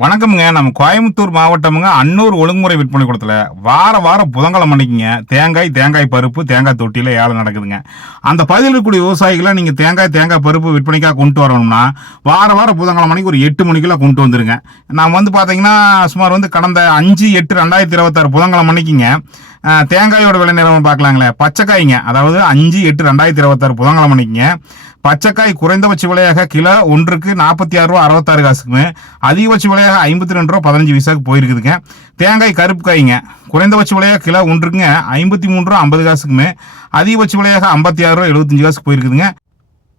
வணக்கம்ங்க. நம்ம கோயம்புத்தூர் மாவட்டம்ங்க அன்னூர் ஒழுங்குமுறை விற்பனை கூடத்துல வாரம் புதன்கிழமை அன்னைக்குங்க தேங்காய் பருப்பு, தேங்காய் தொட்டியில ஏலம் நடக்குதுங்க. அந்த பகுதியில் இருக்கக்கூடிய விவசாயிகளை நீங்க தேங்காய் பருப்பு விற்பனைக்காக கொண்டு வரணும்னா, வாரம் புதன்கிழமை அன்னைக்கு ஒரு 8 மணிக்கெல்லாம் கொண்டு வந்துருங்க. நான் பாத்தீங்கன்னா, சுமார் கடந்த 5/8/2026 புதன்கிழமை அன்னைக்குங்க தேங்காயோட விலை நிலவரம் பார்க்கலாங்களேன். பச்சைக்காய்ங்க, அதாவது 5/8/2026 புதன்கிழமை அன்னைக்குங்க பச்சைக்காய் குறைந்தபட்ச விலையாக கிலோ ஒன்றுக்கு ரூ. 46.66 அதிகபட்ச விலையாக ரூ. 52.15 போயிருக்குதுங்க. தேங்காய் கருப்பு காய்ங்க, குறைந்தபட்ச விலையாக கிலோ ஒன்றுக்குங்க ரூ. 53.50 அதிகபட்ச விலையாக ரூ. 56.75 போயிருக்குதுங்க.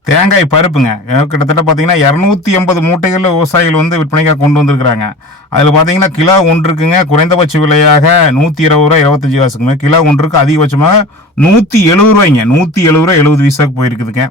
தேங்காய் பருப்புங்க, கிட்டத்தட்ட பார்த்தீங்கன்னா 280 மூட்டைகள் விவசாயிகள் விற்பனைக்காக கொண்டு வந்திருக்கிறாங்க. அதில் பார்த்தீங்கன்னா கிலோ ஒன்றுக்குங்க குறைந்தபட்ச விலையாக ரூ. 120.25 கிலோ ஒன்றுக்கு அதிகபட்சமாக ரூ. 170 போயிருக்குதுங்க.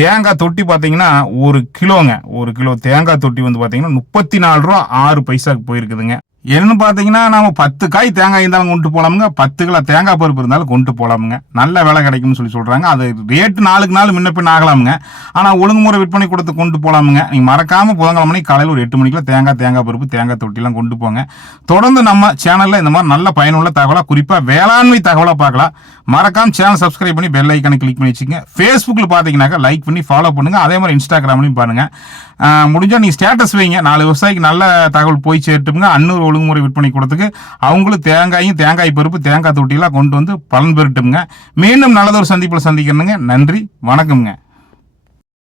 தேங்காய் தொட்டி பார்த்தீங்கன்னா ஒரு கிலோ தேங்காய் தொட்டி பார்த்தீங்கன்னா ரூ. 34.06 போயிருக்குதுங்க. என்னன்னு பார்த்தீங்கன்னா, நம்ம 10 காய் தேங்காய் இருந்தாலும் கொண்டு போலாமுங்க, 10 கிலோ தேங்காய் பருப்பு இருந்தாலும் கொண்டு போலாமுங்க. நல்ல விலை கிடைக்கும்னு சொல்றாங்க. அது ரேட்டு நாளுக்கு நாள் முன்ன பின்ன ஆகலாமுங்க. ஆனால் ஒழுங்குமுறை விற்பனை கொடுத்து கொண்டு போலாமுங்க. நீங்கள் மறக்காமல் புதன்கிழமை மணிக்கு காலையில் ஒரு 8 மணிக்குள்ள தேங்காய் பருப்பு, தேங்காய் தொட்டிலாம் கொண்டு போங்க. தொடர்ந்து நம்ம சேனலில் இந்த மாதிரி நல்ல பயனுள்ள தகவலாக, குறிப்பாக வேளாண்மை தகவலாக பார்க்கலாம். மறக்காம சேனல் சப்ஸ்கிரைப் பண்ணி பெல் ஐக்கானை கிளிக் பண்ணி வச்சுங்க. ஃபேஸ்புக்கில் பார்த்தீங்கன்னாக்கா லைக் பண்ணி ஃபாலோ பண்ணுங்க. அதே மாதிரி இன்ஸ்டாகிராம்லையும் பாருங்க. முடிஞ்சால் நீங்கள் ஸ்டேட்டஸ் வைங்க. 4 விவசாயிக்கு நல்ல தகவல் போய் சேர்த்துங்க. அன்னூர் ஒழுங்குமுறை விற்பனை கூடத்துக்கு அவங்களும் தேங்காய் பருப்பு, தேங்காய் தொட்டியெல்லாம் கொண்டு வந்து பலன் பெறட்டுங்க. மீண்டும் நல்லதொரு சந்திப்பில் சந்திக்கணுங்க. நன்றி, வணக்கம்ங்க.